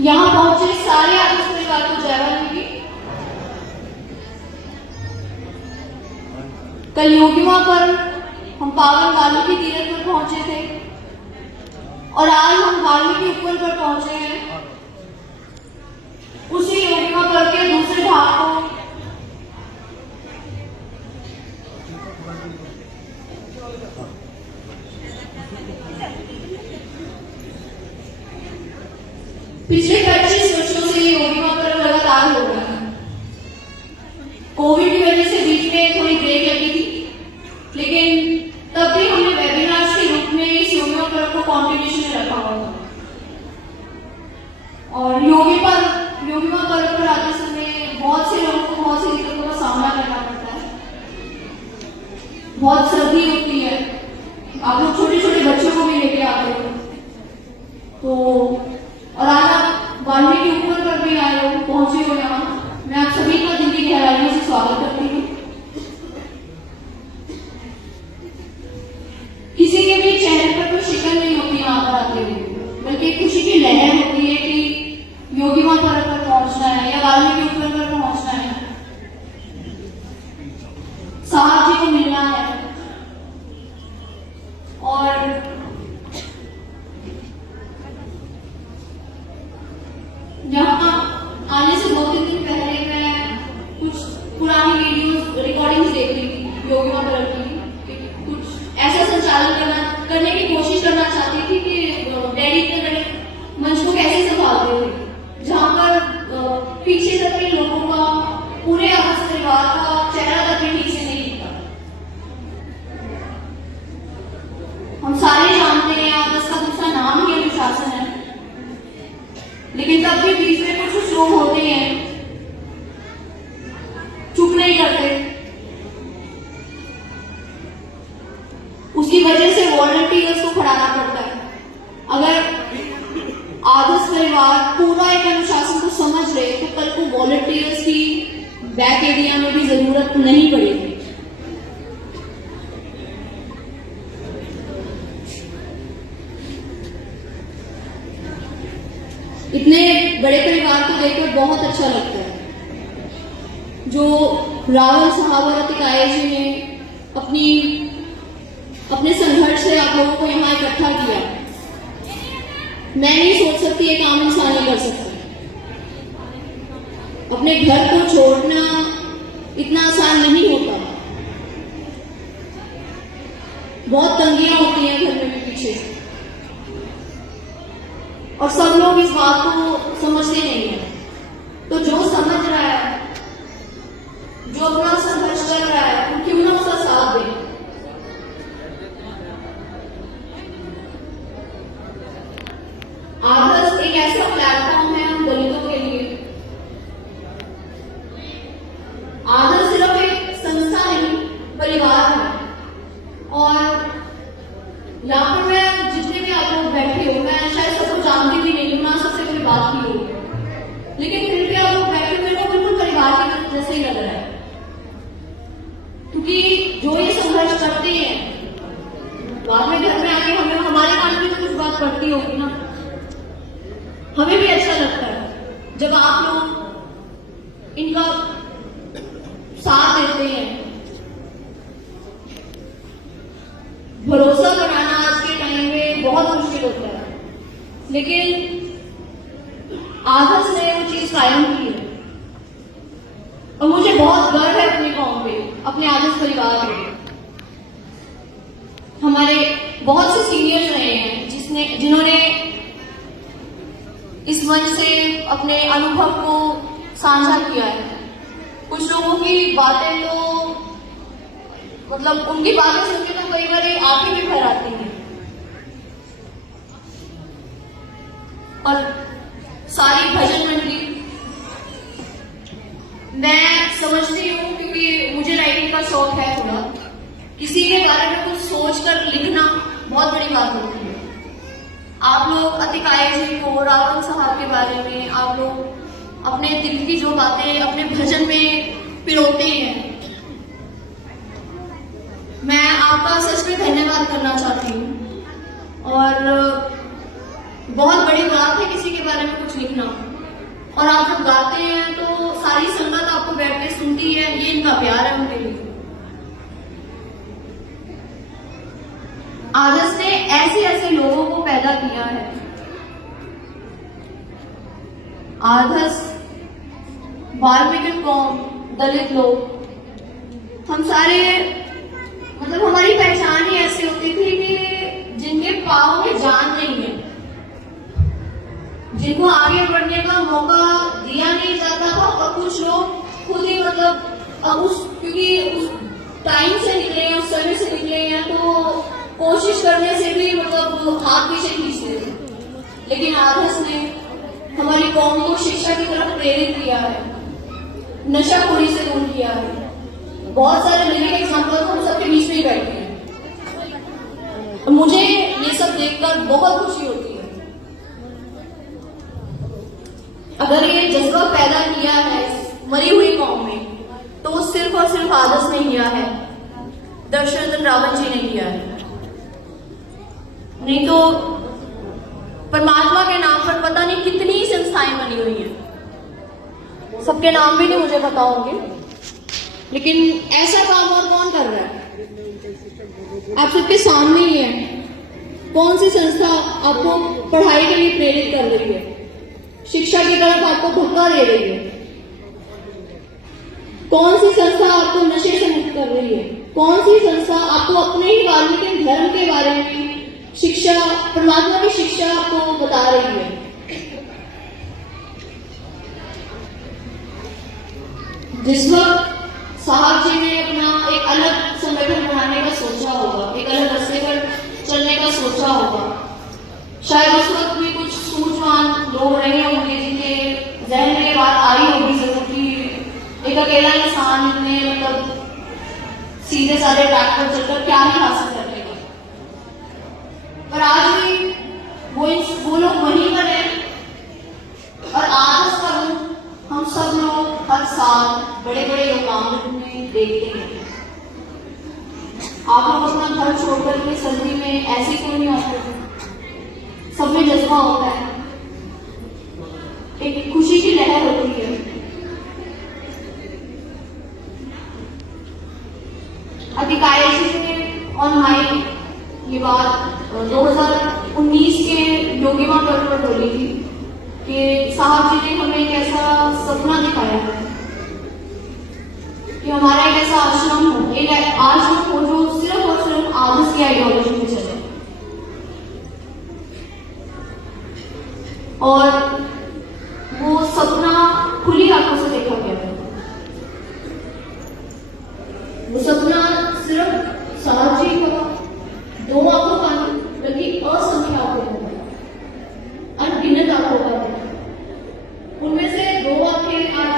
यहाँ पहुंचे सारे आदिवासी परिवार को जय वाल्मीकि। कल योगिमा पर हम पावन वाल्मीकि तीर्थ पर पहुंचे थे और आज हम वाल्मीकि उपवन पर पहुंचे हैं। उसी योगिमा पर के दूसरे भाग को पिछले 25 वर्षों से योगिमा पर लगातार हो रहा है। कोविड की वजह से बीच में थोड़ी ब्रेक लगी थी, लेकिन तब भी हमने वेबिनार्स के रूप में इस योगिमा पर को कॉन्टिन्यूशन में रखा हुआ था। और योगिमा पर आते समय बहुत से लोगों को बहुत सी दिक्कतों का सामना करना पड़ता है। बहुत सर्दी होती है, आप लोग छोटे छोटे बच्चों को भी लेके आते हो, तो और आज आप वाल्मीकि उपवन पर भी आए हो, पहुंचे हो यहाँ। मैं आप सभी का दिल की गहराइयों से स्वागत करती हूँ। किसी के भी चेहरे पर कोई शिकन नहीं होती यहाँ पर आते हुए, बल्कि खुशी की लहर होती है कि योगिमा पर पहुंचना है या वाल्मीकि उपवन पर पहुंचना है, साहब जी को मिलना है। और यहाँ आने से 2-3 दिन पहले मैं कुछ पुरानी वीडियोस रिकॉर्डिंग्स देख रही थी योगिमा पर की। कुछ ऐसा संचालन करने की कोशिश करना चाहती थी कि डैडी के मंच को कैसे संभालते थे, जहाँ पर पीछे तक के लोगों का, पूरे आदिवासी परिवार का चेहरा तक भी ठीक से नहीं दिखता। हम सारे जानते हैं आपस का दूसरा नाम ही अनुशासन है, लेकिन तब भी बीच में कुछ लोग होते हैं, चुप नहीं करते। उसकी वजह से वॉलंटियर्स को खड़ाना पड़ता है। अगर आदिवासी परिवार पूरा एक अनुशासन को समझ रहे तो कल को वॉलंटियर्स की बैक एरिया में भी जरूरत नहीं पड़ेगी। इतने बड़े परिवार को देखकर बहुत अच्छा लगता है। जो रावल साहब और अतिकाय जी ने अपने संघर्ष से आप लोगों को यहाँ इकट्ठा किया, मैं नहीं सोच सकती एक आम इंसान ही कर सकता। अपने घर को छोड़ना इतना आसान नहीं होता, बहुत तंगियां होती हैं घर में भी पीछे, और सब लोग इस बात को समझते नहीं है। तो जो समझ रहा है, जो अपना संघर्ष कर रहा है, वो क्यों ना उसका साथ दे। आदर्श एक ऐसा प्लेटफॉर्म है हम दलितों के लिए। आदर्श सिर्फ एक संस्था नहीं, परिवार है। और यहाँ पर मैं जितने भी आप लोग बैठे हो, मैं शायद सबको जानती भी नहीं हूँ, ना सबसे कोई बात की हो, लेकिन फिर भी आप लोग बैठे हुए को बिल्कुल परिवार के जैसे ही लग रहा है। क्योंकि जो ये संघर्ष करते हैं, बाद में घर में आके हमें हमारे कान में तो कुछ बात पड़ती होगी ना, हमें भी अच्छा लगता है जब आप लोग इनका साथ देते हैं। भरोसा बनाना आज के टाइम में बहुत मुश्किल होता है, लेकिन आदर्श ने वो चीज कायम की है। और मुझे बहुत गर्व है अपने कौम पे, अपने आदर्श परिवार पे। हमारे बहुत से सीनियर्स रहे हैं जिन्होंने इस मंच से अपने अनुभव को साझा किया है। कुछ लोगों की बातें तो मतलब उनकी बातें सुनकर तो कई बार आंखें भी भर आती हैं। और सारी भजन मंडली, मैं समझती हूँ क्योंकि मुझे राइटिंग का शौक है थोड़ा, किसी के बारे में कुछ सोचकर लिखना बहुत बड़ी बात होती है। आप लोग अतिकाय जी को, रावल साहब के बारे में आप लोग अपने दिल की जो बातें अपने भजन में पिरोते हैं, मैं आपका सच में धन्यवाद करना चाहती हूँ। और बहुत बड़ी बात है किसी के बारे में कुछ लिखना, और आप जब गाते हैं तो सारी संगत आपको बैठ के सुनती है, ये इनका प्यार है उनके लिए। आदर्श ने ऐसे ऐसे लोगों को पैदा किया है। आदर्श, वाल्मीकि कौम, दलित लोग, हम सारे मतलब हमारी पहचान ही ऐसी होती थी कि जिनके पाँव में जान नहीं है, जिनको आगे बढ़ने का मौका दिया नहीं जाता था, और कुछ लोग खुद ही मतलब अब क्योंकि उस टाइम से निकले हैं, उस समय से निकले हैं, तो कोशिश करने से भी मतलब हाथ पीछे खींचते थे। लेकिन आदर्श ने हमारी कौम को शिक्षा की तरफ प्रेरित किया है, नशाखोरी से दूर किया है। बहुत सारे लिविंग एग्जाम्पल हम सबके बीच में ही बैठे हैं। मुझे ये सब देखकर बहुत खुशी होती है। अगर ये जज्बा पैदा किया है मरी हुई कौम में, तो सिर्फ और सिर्फ आदर्श ने किया है, दशरथ रावण जी ने किया है। नहीं तो परमात्मा के नाम पर पता नहीं कितनी संस्थाएं बनी हुई हैं, सबके नाम भी नहीं मुझे पता होंगे, लेकिन ऐसा काम और कौन कर रहा है? आप सबके सामने ही है। कौन सी संस्था आपको पढ़ाई के लिए प्रेरित कर रही है, शिक्षा की तरफ आपको धक्का दे रही है? कौन सी संस्था आपको नशे से मुक्त कर रही है? कौन सी संस्था आपको अपने ही वाल्मीकि धर्म के बारे में शिक्षा, परमात्मा की शिक्षा आपको बता रही है? जिस वक्त साहब जी ने अपना एक अलग संगठन बनाने का सोचा होगा, एक अलग रास्ते पर चलने का सोचा होगा, शायद उस वक्त भी कुछ सूझवान लोग रहे होंगे जिनके जहन में बात आई होगी जरूर कि एक अकेला इंसान ने मतलब सीधे साधे ट्रैक पर चलकर क्या ही हासिल कर लेगा। पर आज भी वो लोग वहीं पर हैं, और आदर्श का रूप हम सब लोग हर साल बड़े बड़े योगामृत में देखते हैं। आप लोग अपना घर छोड़कर के सर्दी में ऐसे क्यों नहीं आते? सब में जज्बा होता है, एक खुशी की लहर होती है। अधिकारियों ने ऑन माई ये बात 2019 के योगिमा पर्व पर बोली थी कि साहब जी ने हमें एक ऐसा सपना दिखाया है कि हमारा एक ऐसा आश्रम हो, एक आश्रम हो जो सिर्फ और सिर्फ आदर्श की आइडियोलॉजी में चले, और वो सपना खुली आंखों से देखा गया था। वो सपना सिर्फ साहब जी का दो आंखों का नहीं बल्कि असंख्य आंखों का, अनगिनत आंखों का है। उनमें से दो आंखें आज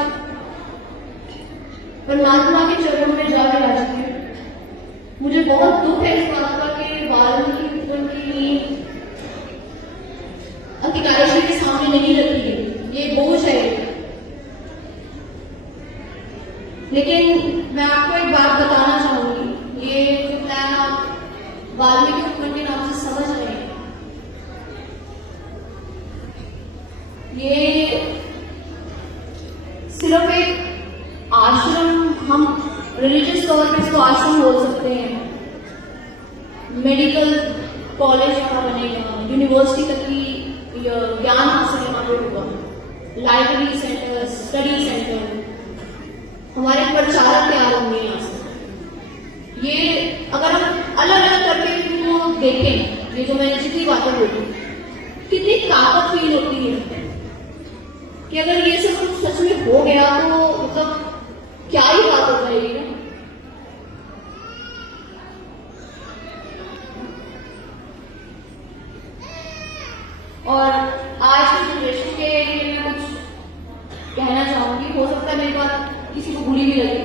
परमात्मा के चरणों में जाके आ चुकी है। मुझे बहुत दुख है इस बात का कि वाल्मीकि की अधिकारी के सामने नहीं रखी गई, ये बोझ है। लेकिन मैं आपको एक बात बताना चाहूंगी, ये जो प्लान आप वाल्मीकि उपवन के नाम से समझ रहे हैं, ये सिर्फ एक आश्रम, हम रिलीजियस तौर पे इसको आश्रम बोल सकते हैं, मेडिकल कॉलेज यहाँ बनेगा, यूनिवर्सिटी तक की ज्ञान हासिल यहाँ पे होगा, लाइब्रेरी सेंटर, स्टडी सेंटर, हमारे प्रचारक तैयार होंगे यहाँ से। ये अगर हम अलग अलग करके इनको देखें, ये जो मैंने जितनी बातें बोली, कितनी ताकत फील होती है कि अगर ये सब कुछ सच में हो गया तो मतलब क्या ही बात हो जाएगी ना। और आज की जनरेशन के लिए मैं कुछ कहना चाहूंगी, हो सकता है मेरी बात किसी को बुरी भी लगे,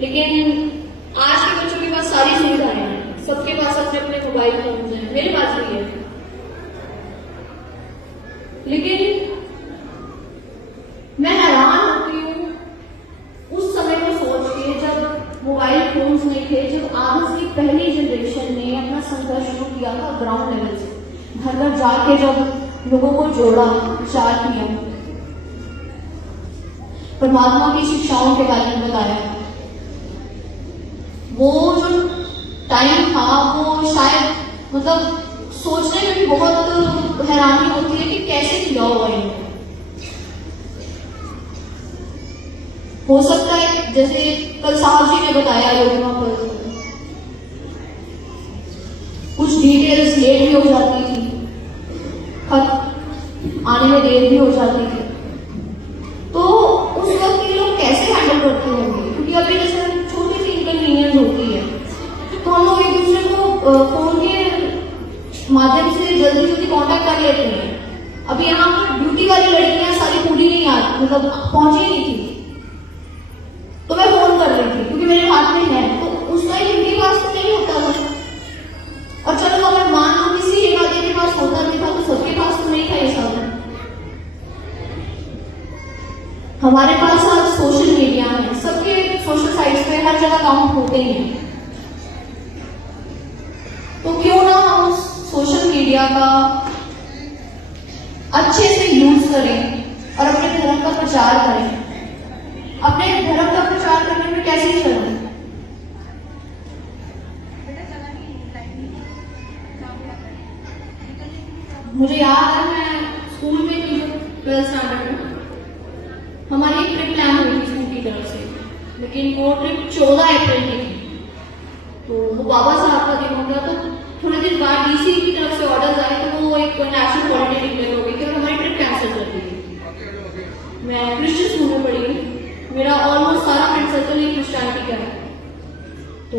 लेकिन आज के बच्चों के पास सारी सुविधाएं हैं, सबके पास अपने अपने मोबाइल फोन हैं, मेरे पास भी है, लेकिन मैं हैरान होती हूँ उस समय को सोच के जब मोबाइल फोन्स नहीं थे, जब आदर्श की पहली जनरेशन ने अपना संघर्ष शुरू किया था ग्राउंड लेवल से, घर घर जाके जब लोगों को जोड़ा, विचार किया, परमात्मा की शिक्षाओं के बारे में बताया। वो जो टाइम था वो शायद मतलब सोचने में भी बहुत हैरानी होती है कि कैसे किया होगा इन्होंने। हो सकता है जैसे कल साहब जी ने बताया योजना पर कुछ डिटेल्स लेट भी हो जाती थी, खत आने में देर भी हो जाती थी, तो उस वक्त ये लोग कैसे हैंडल करते होंगे? क्योंकि अभी जैसे छोटी सी इनकन्वीनियंस होती है तो हम लोग एक दूसरे को फोन के माध्यम से जल्दी जल्दी कांटेक्ट कर लेते हैं। अभी यहाँ पर ड्यूटी वाली लड़कियां सारी पूरी नहीं आती, मतलब पहुंची नहीं थी, तो मैं फोन कर रही थी क्योंकि मेरे हाथ में है, तो उस टाइम इनके पास तो नहीं होता था। और चलो अगर मान लो किसी एक आदमी के पास होता नहीं था तो सबके पास तो नहीं था ये साधन। हमारे पास आज सोशल मीडिया है, सबके सोशल साइट्स पे हर जगह अकाउंट होते ही हैं, तो क्यों ना हम सोशल मीडिया का अच्छे से यूज करें और अपने धर्म का प्रचार करें। अपने धर्म का प्रचार करने में कैसे चलें? मुझे याद है मैं स्कूल में थी, 12th स्टैंडर्ड में हमारी एक ट्रिप प्लान हुई थी स्कूल की तरफ से, लेकिन वो ट्रिप 14 अप्रैल की थी, तो वो बाबा साहब का दिन हो गया। तो थोड़े दिन बाद डीसी की तरफ से ऑर्डर्स आए, तो वो एक नेशनल हॉलिडे डिक्लेयर हो गई थी और हमारी ट्रिप कैंसिल कर दी थी। मैं क्रिश्चियन स्कूल में पढ़ी हूँ, मेरा ऑलमोस्ट सारा फ्रेंड सर्कल ही क्रिश्चियनिटी का है, तो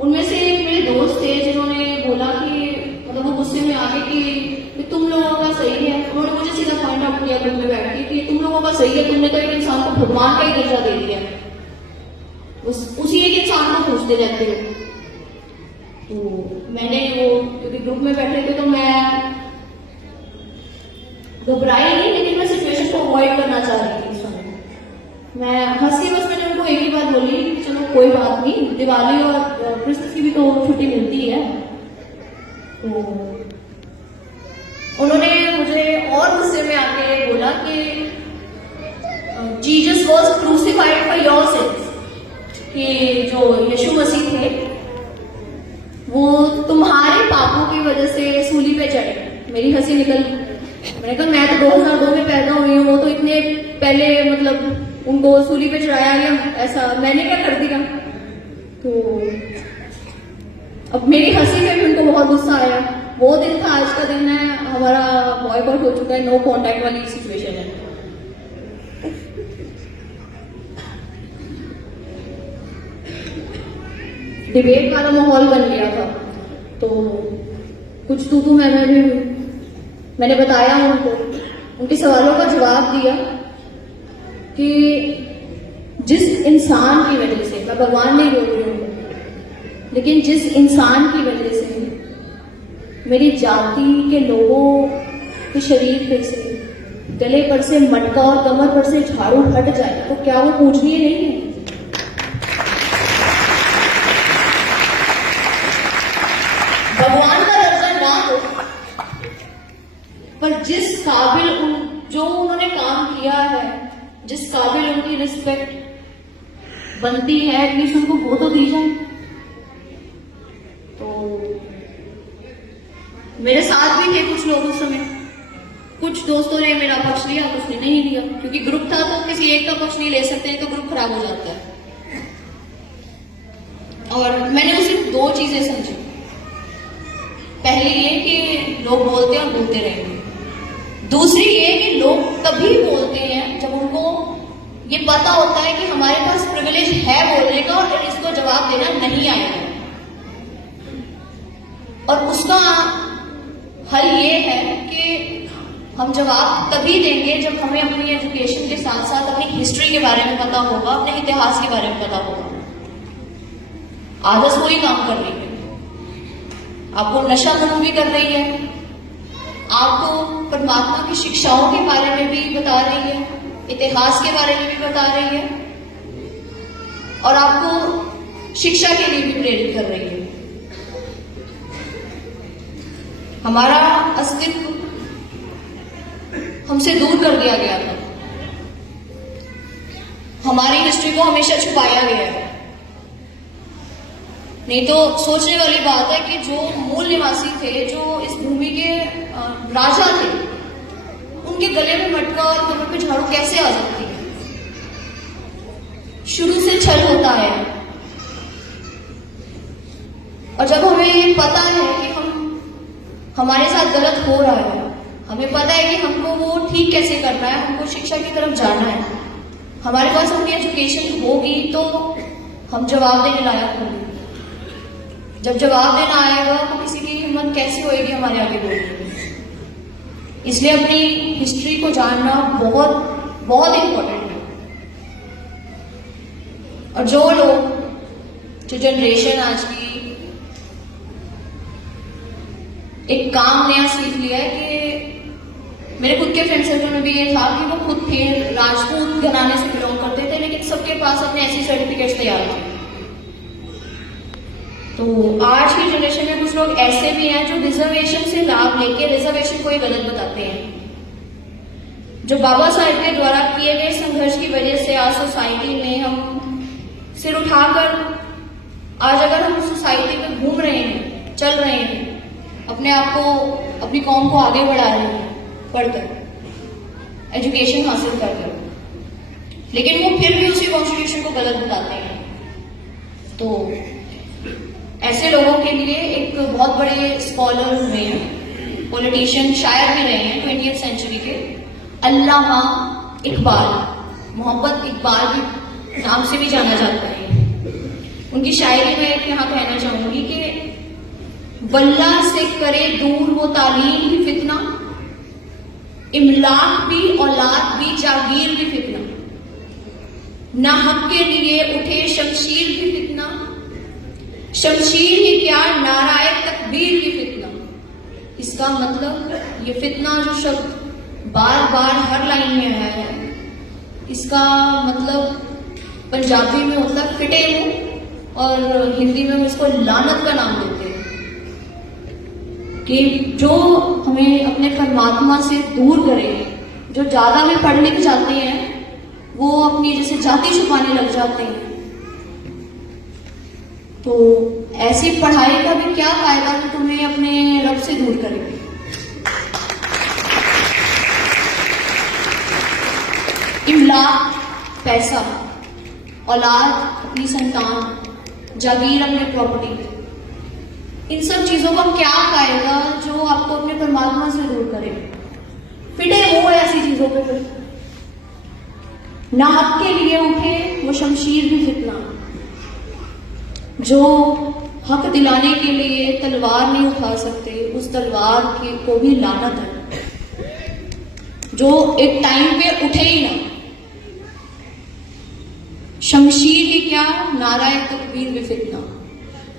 उनमें से एक मेरे दोस्त थे जिन्होंने बोला कि मतलब वो गुस्से में आके कि तुम लोगों का सही है, उन्होंने मुझे सीधा पॉइंट आउट किया ग्रुप में बैठ के कि तुम लोगों का सही है, तुमने तो एक इंसान को भगवान का ही दर्जा दे दिया, उसी एक इंसान को पूछते रहते हो। तो मैंने वो क्योंकि ग्रुप में बैठे थे तो मैं घबराई नहीं, लेकिन मैं सिचुएशन को अवॉइड करना चाह रही थी। इस समय मैं हंसी बस मैंने उनको एक ही बात बोली कि चलो कोई बात नहीं, दिवाली और क्रिसमस की भी तो छुट्टी मिलती है। तो उन्होंने मुझे और गुस्से में आके बोला कि Jesus was crucified for your sins, कि जो यीशु मसीह थे वो तुम्हारे पापों की वजह से सूली पे चढ़े। मेरी हंसी निकल, मैंने कहा मैं तो 2002 में पैदा हुई हूँ, वो तो इतने पहले मतलब उनको सूली पे चढ़ाया गया, ऐसा मैंने क्या कर दिया? तो अब मेरी हंसी में भी उनको बहुत गुस्सा आया। वो दिन था, आज का दिन है, हमारा बॉयकॉट हो चुका है, नो कॉन्टैक्ट वाली सिचुएशन है। डिबेट वाला माहौल बन गया था, तो कुछ तू मैं भी मैंने बताया उनको, उनके सवालों का जवाब दिया कि जिस इंसान की वजह से, मैं भगवान नहीं बोल रही हूँ, लेकिन जिस इंसान की वजह से मेरी जाति के लोगों के शरीर पे से, गले पर से मटका और कमर पर से झाड़ू हट जाए, तो क्या वो पूजनीय नहीं है? भगवान का दर्जा ना हो, पर जिस काबिल जो उन्होंने काम किया है, जिस काबिल उनकी रिस्पेक्ट बनती है, एटलीस्ट उनको वो तो दी जाए। तो मेरे साथ भी थे कुछ लोग उस समय, कुछ दोस्तों ने मेरा पक्ष लिया, कुछ ने नहीं लिया, क्योंकि ग्रुप था तो किसी एक का पक्ष नहीं ले सकते, तो ग्रुप खराब हो जाता है। और मैंने उसे दो चीजें समझी। पहली ये कि लोग बोलते हैं और बोलते रहेंगे, दूसरी ये कि लोग तभी बोलते हैं जब उनको ये पता होता है कि हमारे पास प्रिविलेज है बोलने का और इसको जवाब देना नहीं आएगा। और उसका हल ये है कि हम जवाब तभी देंगे जब हमें अपनी एजुकेशन के साथ साथ अपनी हिस्ट्री के बारे में पता होगा, अपने इतिहास के बारे में पता होगा। आदर्श वही काम कर रही है, आपको नशा मुक्त भी कर रही है, आपको परमात्मा की शिक्षाओं के बारे में भी बता रही है, इतिहास के बारे में भी बता रही है, और आपको शिक्षा के लिए भी प्रेरित कर रही है। हमारा अस्तित्व हमसे दूर कर दिया गया था। हमारी हिस्ट्री को हमेशा छुपाया गया है। नहीं तो सोचने वाली बात है कि जो मूल निवासी थे, जो इस भूमि के राजा थे, उनके गले में मटका और कमर पे झाड़ू कैसे आ सकती है? शुरू से छल होता है। और जब हमें ये पता है कि हमारे साथ गलत हो रहा है, हमें पता है कि हमको वो ठीक कैसे करना है, हमको शिक्षा की तरफ जाना है, हमारे पास अपनी एजुकेशन होगी तो हम जवाब देने लायक होंगे। जब जवाब देना आएगा तो किसी की हिम्मत कैसी होएगी हमारे आगे बोलने की। इसलिए अपनी हिस्ट्री को जानना बहुत बहुत इंपॉर्टेंट है। और जो जनरेशन आज की एक काम नया सीख लिया है कि मेरे खुद के फ्रेंड सर्कल में भी ये था कि वो खुद थे, राजपूत घराने से बिलोंग करते थे, लेकिन सबके पास अपने ऐसी सर्टिफिकेट्स तैयार थे। तो आज की जनरेशन में कुछ लोग ऐसे भी हैं जो रिजर्वेशन से लाभ लेके रिजर्वेशन को ही गलत बताते हैं। जो बाबा साहेब के द्वारा किए गए संघर्ष की वजह से आज सोसाइटी में हम सिर उठाकर, आज अगर हम सोसाइटी में घूम रहे हैं, चल रहे हैं, अपने आप को, अपनी कौम को आगे बढ़ा रहे हैं पढ़कर, एजुकेशन हासिल करकर, लेकिन वो फिर भी उसी कॉन्स्टिट्यूशन को गलत बताते हैं। तो ऐसे लोगों के लिए एक बहुत बड़े स्कॉलर हुए हैं, पॉलिटिशियन, शायर भी रहे हैं 20वीं सेंचुरी के, अल्लामा इकबाल, मोहम्मद इकबाल के नाम से भी जाना जाता है। उनकी शायरी में एक यहाँ कहना चाहूंगी कि वल्ला से करे दूर वो तालीम भी फितना, इमलाक भी, औलाद भी, जागीर भी फितना, ना हक के लिए उठे शमशीर भी फितना, शमशीर ही क्या नाराए तकबीर भी फितना। इसका मतलब ये फितना जो शब्द बार बार हर लाइन में आया है, इसका मतलब पंजाबी में होता है फिटे मुंह, और हिंदी में इसको लानत का नाम देते हैं। कि जो हमें अपने परमात्मा से दूर करे, जो ज्यादा में पढ़ लिख जाते हैं, वो अपनी जैसे जाति छुपाने लग जाते हैं। तो ऐसी पढ़ाई का भी क्या फायदा कि तुम्हें अपने रब से दूर करेगी। इमलाक पैसा, औलाद अपनी संतान, जागीर अपनी प्रॉपर्टी, इन सब चीजों का क्या फायदा जो आपको अपने परमात्मा से दूर करे। फिटे मुंह ऐसी चीजों पे फिर ना हक के लिए उठे वो शमशीर भी फितना, जो हक दिलाने के लिए तलवार नहीं उठा सकते, उस तलवार को भी लानत है, जो एक टाइम पे उठे ही ना। शमशीर ही क्या नाराए तकबीर भी फितना,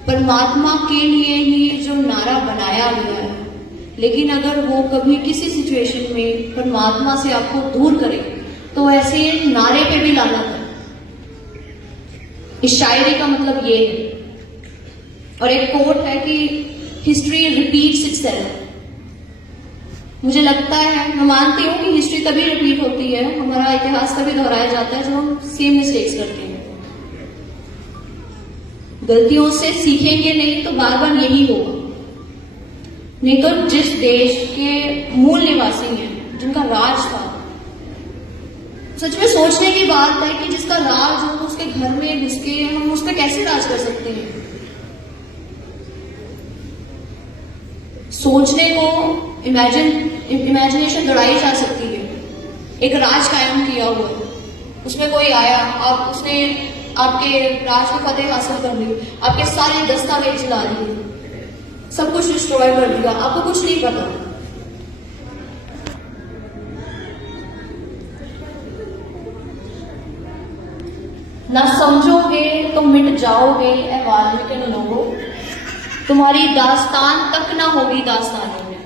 परमात्मा के लिए ही जो नारा बनाया गया है, लेकिन अगर वो कभी किसी सिचुएशन में परमात्मा से आपको दूर करे तो ऐसे नारे पे भी लानत है। इस शायरी का मतलब ये है। और एक कोट है कि हिस्ट्री रिपीट्स इटसेल्फ। मुझे लगता है, मैं मानती हूँ कि हिस्ट्री तभी रिपीट होती है, हमारा इतिहास तभी दोहराया जाता है जब हम सेम मिस्टेक्स करते हैं। गलतियों से सीखेंगे नहीं तो बार बार यही होगा। नहीं तो जिस देश के मूल निवासी हैं, जिनका राज था, सच में सोचने की बात है कि जिसका राज हो उसके घर में घुस के हम उस पर कैसे राज कर सकते हैं। सोचने को इमेजिनेशन दौड़ाई जा सकती है। एक राज कायम किया हुआ है, उसमें कोई आया, उसने आपके राज में फतेह हासिल कर ली, आपके सारे दस्तावेज ला दिए, सब कुछ डिस्ट्रॉय कर दिया, आपको कुछ नहीं पता। ना समझोगे तो मिट जाओगे ए वाल्मीकि लोगों, तुम्हारी दास्तान तक ना होगी दास्तानों में।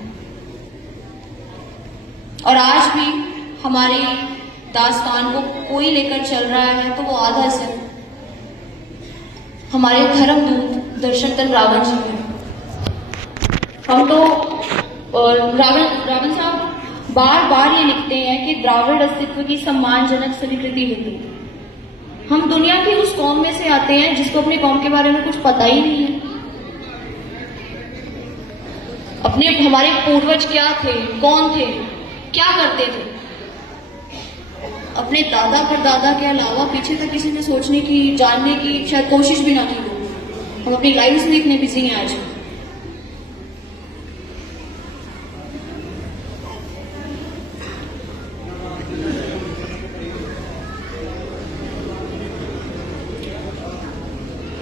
और आज भी हमारी दास्तान को कोई लेकर चल रहा है तो वो आधा से हमारे धर्मदूत दर्शनतन रावण जी हैं। हम तो रावण साहब बार बार ये लिखते हैं कि द्राविड़ अस्तित्व की सम्मानजनक स्वीकृति हेतु। हम दुनिया की उस कौम में से आते हैं जिसको अपनी कौम के बारे में कुछ पता ही नहीं है। हमारे पूर्वज क्या थे, कौन थे, क्या करते थे, अपने दादा परदादा के अलावा पीछे तक किसी ने सोचने की, जानने की शायद कोशिश भी ना की हो। हम अपनी लाइफ में इतने बिजी हैं आज।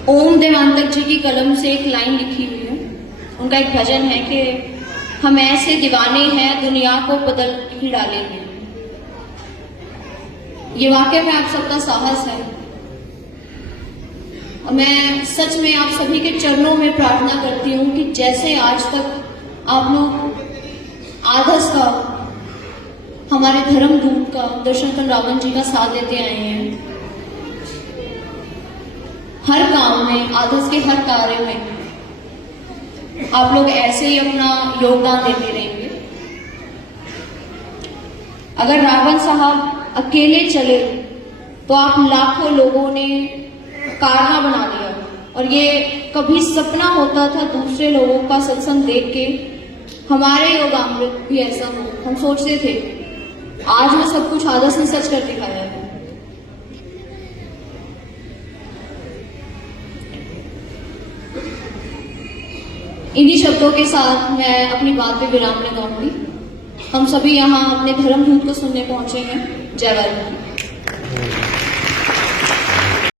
ओम देवांतक जी की कलम से एक लाइन लिखी हुई है। उनका एक भजन है कि हम ऐसे दीवाने हैं दुनिया को बदल ही डालेंगे। ये वाकई में आप सबका साहस है और मैं सच में आप सभी के चरणों में प्रार्थना करती हूँ कि जैसे आज तक आप लोग आदर्श का, हमारे धर्म दूत का, दर्शन रावण जी का साथ देते आए हैं, हर काम में, आदर्श के हर कार्य में आप लोग ऐसे ही अपना योगदान देते रहेंगे। अगर रावण साहब अकेले चले तो आप लाखों लोगों ने कारना बना लिया। और ये कभी सपना होता था दूसरे लोगों का सत्संग देख के हमारे योगामृत भी ऐसा हो, हम सोचते थे। आज में सब कुछ आदर्श ने सच कर दिखाया है। इन्हीं शब्दों के साथ मैं अपनी बात पे विराम लगाऊंगी। हम सभी यहाँ अपने धर्म दूत को सुनने पहुंचे हैं। जय भारत।